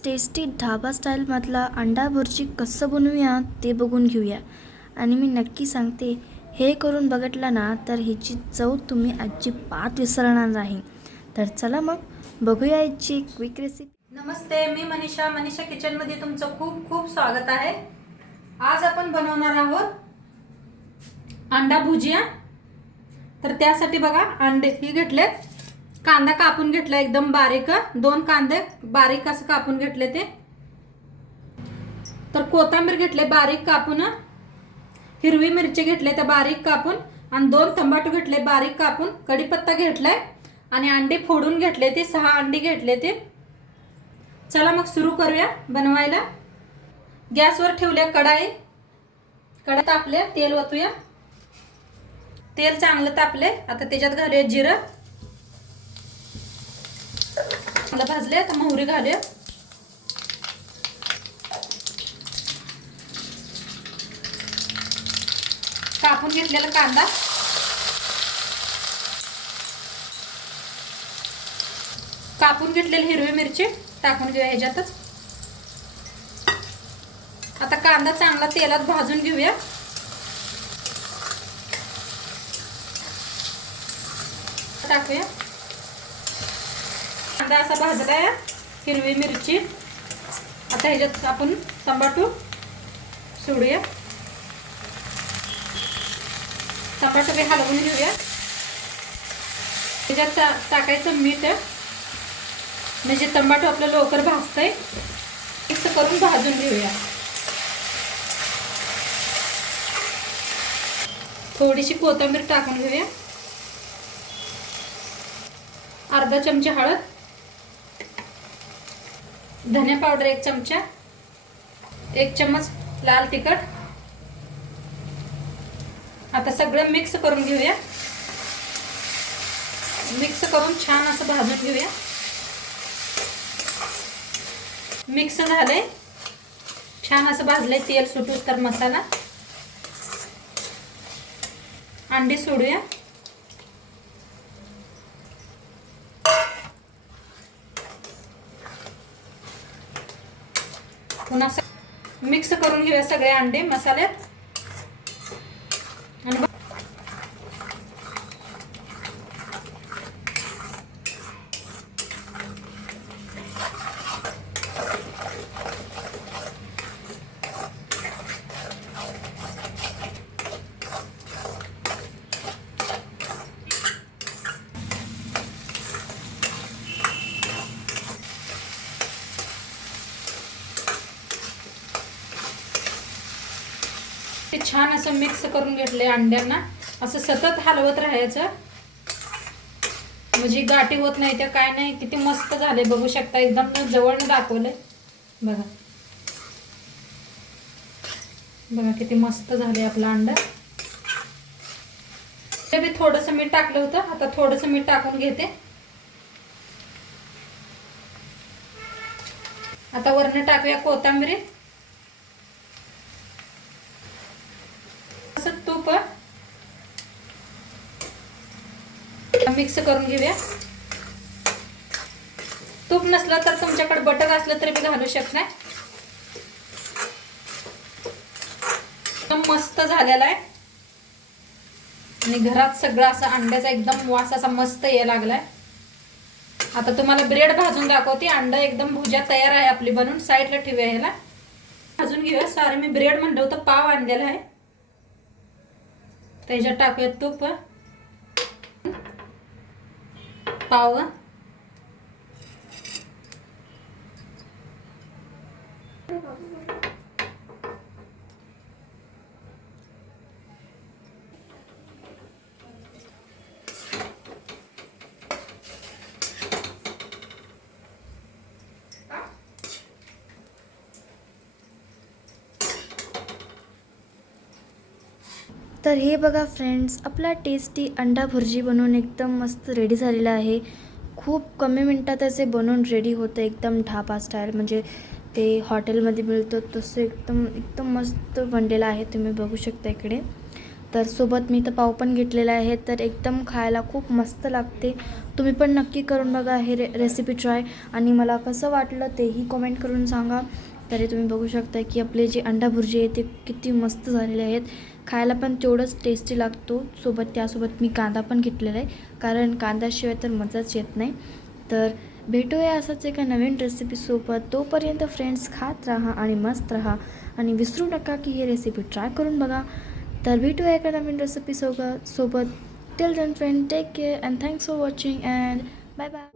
आजच टेस्टी ढाबा स्टाईलमधला अंडा भुर्जी कसं बनवूया ते बघून घेऊया. आणि मी नक्की सांगते, हे करून बघितलं ना तर ह्याची चव तुम्ही अजिबात विसरणार नाही. तर चला मग बघूया याची क्विक रेसिपी. नमस्ते, मी मनीषा किचनमध्ये तुमचं खूप खूप स्वागत आहे. आज आपण बनवणार आहोत अंडा भुजिया. तर त्यासाठी बघा अंडे ही घेतलेत, कांदा कापून घेतला एकदम बारीक, 2 कांदे बारीक असं कापून घेतले ते. तर कोथिंबीर घेतले बारीक कापून, हिरवी मिरची घेतले त्या बारीक कापून आणि 2 टमाटो घेतले बारीक कापून, कढीपत्ता घेतलाय आणि अंडे फोडून घेतले ते 6 अंडे घेतले ते. चला मग सुरू करूया बनवायला. गॅसवर ठेवल्या कढाई तापले, तेल ओतूया. तेल चांगलं तापले, आता त्याच्यात घालूया जिरं. चांगलं भाजले, आता मोहरी घालूया. कापून घेतलेला कांदा, कापून घेतलेली हिरवी मिरची टाकून घेऊया ह्याच्यातच. आता कांदा चांगला तेलात भाजून घेऊया. टाकूया. कांदा असा भाजलाय, हिरवी मिरची. आता ह्याच्यात आपण टमाटो सोडूया. टमाटो काही हलवून घेऊया. ह्याच्यात टाकायचं मीठ, म्हणजे टमाटो आपलं लवकर भाजतंय. मिक्स करून भाजून घेऊया. थोडीशी कोथिंबीर टाकून घेऊया. अर्धा चमचा हळद, धने पावडर 1 चमचा, 1 चम्मच लाल तिखट. आता सगळं मिक्स करून घेऊया. मिक्स करून छान असं भाजून घेऊया. मिक्स झालंय, छान असं भाजलंय, तेल सुटूस तर मसाला. अंडी सोडूया. पुन्हा मिक्स करून घेऊया सगळे अंडे मसाल्यात. ते छान असं मिक्स करून घेतले अंड्यांना. असं सतत हलवत राहायचं, म्हणजे गाठी होत नाही त्या, काय नाही. किती मस्त झाले बघू शकता, एकदम जवळनं दाखवलंय बघा. बघा किती मस्त झाले आपलं अंड. ते बी थोडंसं मीठ टाकलं होतं, आता थोडंसं मीठ टाकून घेते. आता वरनं टाकूया कोथिंबीर, तूप. मिक्स करून घेऊया. तूप नसलं तर तुमच्याकडे बटर असलं तरी बी घालू शकता. एकदम मस्त झालेला आहे आणि घरात सगळं असं अंड्याचा एकदम वास असा मस्त यायला लागलाय. आता तुम्हाला ब्रेड भाजून दाखवते. अंडा एकदम भुजिया तयार आहे आपली बनवून. साईडला ठेवूया. ह्याला भाजून घेऊया. सॉरी, मी ब्रेड म्हणलं होतं, पाव आणलेला आहे. त्याच्यात टाकूया तूप, पाव. तर हे बघा फ्रेंड्स, आपला टेस्टी अंडा भुर्जी बनवून एकदम मस्त रेडी झालेला आहे. खूप कमी मिनटात असे बनवून रेडी होतं, एकदम ढाबा स्टाईल, म्हणजे ते हॉटेलमध्ये मिळतं तसं एकदम एकदम मस्त बनलेलं आहे. तुम्ही बघू शकता इकडे. तर सोबत मी तर पाव पण घेतलेला आहे. तर एकदम खायला खूप मस्त लागते. तुम्ही पण नक्की करून बघा हे रेसिपी ट्राय, आणि मला कसं वाटलं तेही कमेंट करून सांगा. तरी तुम्ही बघू शकता की आपले जे अंडा भुर्जी आहे ते किती मस्त झालेले आहेत. खायला पण तेवढंच टेस्टी लागतो. त्यासोबत मी कांदा पण घेतलेला आहे, कारण कांद्याशिवाय तर मजाच येत नाही. तर भेटूया असंच एका नवीन रेसिपीसोबत. तोपर्यंत फ्रेंड्स खात राहा आणि मस्त राहा, आणि विसरू नका की ही रेसिपी ट्राय करून बघा. तर भेटूया एका नवीन रेसिपीसोबत. Till then friend, take care and thanks for watching and bye bye.